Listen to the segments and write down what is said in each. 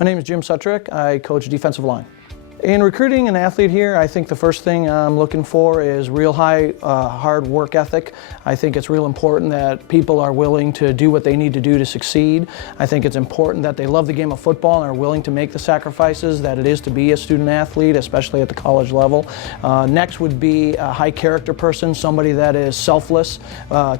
My name is Jim Sutrick. I coach defensive line. In recruiting an athlete here, I think the first thing I'm looking for is real high hard work ethic. I think it's real important that people are willing to do what they need to do to succeed. I think it's important that they love the game of football and are willing to make the sacrifices that it is to be a student athlete, especially at the college level. Next would be a high character person, somebody that is selfless,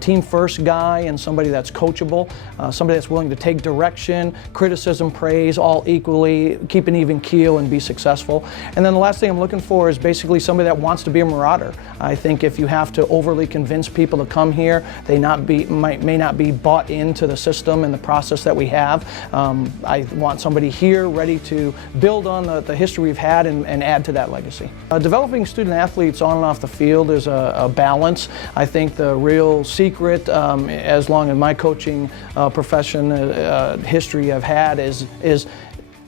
team first guy, and somebody that's coachable, somebody that's willing to take direction, criticism, praise, all equally, keep an even keel and be successful. And then the last thing I'm looking for is basically somebody that wants to be a marauder. I think if you have to overly convince people to come here, they may not be bought into the system and the process that we have. I want somebody here ready to build on the history we've had and add to that legacy. Developing student athletes on and off the field is a balance. I think the real secret, as long as my coaching profession history I've had, is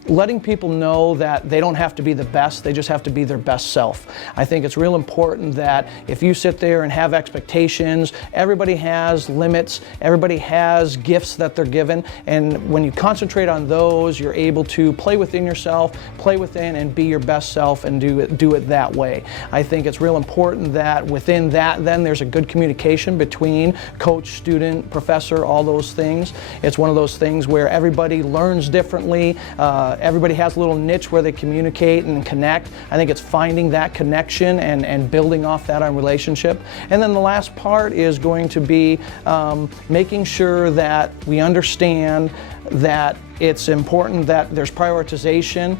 letting people know that they don't have to be the best, they just have to be their best self. I think it's real important that if you sit there and have expectations, everybody has limits, everybody has gifts that they're given, and when you concentrate on those, you're able to play within yourself, play within and be your best self and do it that way. I think it's real important that within that then there's a good communication between coach, student, professor, all those things. It's one of those things where everybody learns differently, everybody has a little niche where they communicate and connect. I think it's finding that connection and building off that on relationship. And then the last part is going to be making sure that we understand that it's important that there's prioritization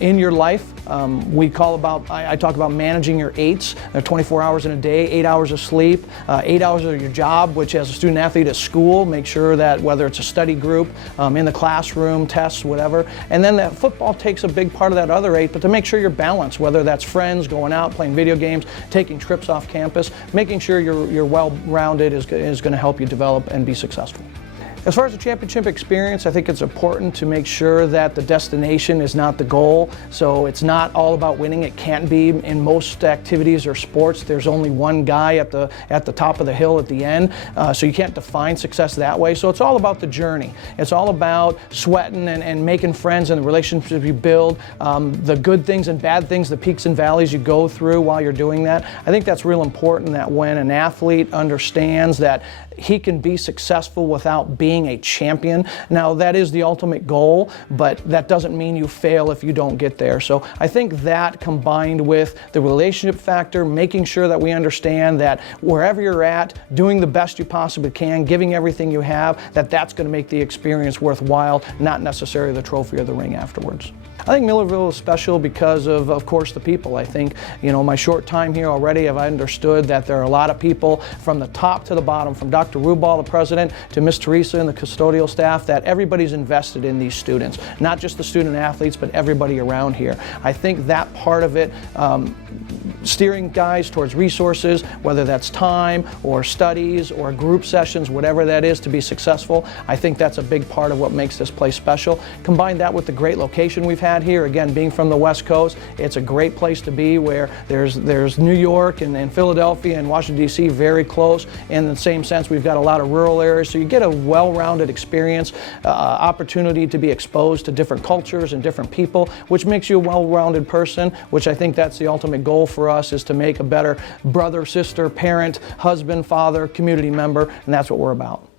in your life. I talk about managing your eights. There are 24 hours in a day, 8 hours of sleep, 8 hours of your job, which as a student athlete at school, make sure that whether it's a study group, in the classroom, tests, whatever. And then that football takes a big part of that other 8, but to make sure you're balanced, whether that's friends, going out, playing video games, taking trips off campus, making sure you're well-rounded is going to help you develop and be successful. As far as the championship experience, I think it's important to make sure that the destination is not the goal. So it's not all about winning. It can't be. In most activities or sports, there's only one guy at the top of the hill at the end. So you can't define success that way. So it's all about the journey. It's all about sweating and making friends and the relationships you build, the good things and bad things, the peaks and valleys you go through while you're doing that. I think that's real important that when an athlete understands that he can be successful without being a champion. Now that is the ultimate goal, but that doesn't mean you fail if you don't get there. So I think that combined with the relationship factor, making sure that we understand that wherever you're at, doing the best you possibly can, giving everything you have, that's going to make the experience worthwhile, not necessarily the trophy or the ring afterwards. I think Millersville is special because of course, the people. I think, my short time here already, I've understood that there are a lot of people from the top to the bottom, from Dr. Rubal, the president, to Miss Teresa and the custodial staff, that everybody's invested in these students, not just the student athletes, but everybody around here. I think that part of it, steering guys towards resources, whether that's time or studies or group sessions, whatever that is to be successful, I think that's a big part of what makes this place special. Combine that with the great location we've had here, again, being from the West Coast, it's a great place to be where there's New York and Philadelphia and Washington, D.C. very close. In the same sense, we've got a lot of rural areas, so you get a well-rounded experience, opportunity to be exposed to different cultures and different people, which makes you a well-rounded person, which I think that's the ultimate goal for us, is to make a better brother, sister, parent, husband, father, community member, and that's what we're about.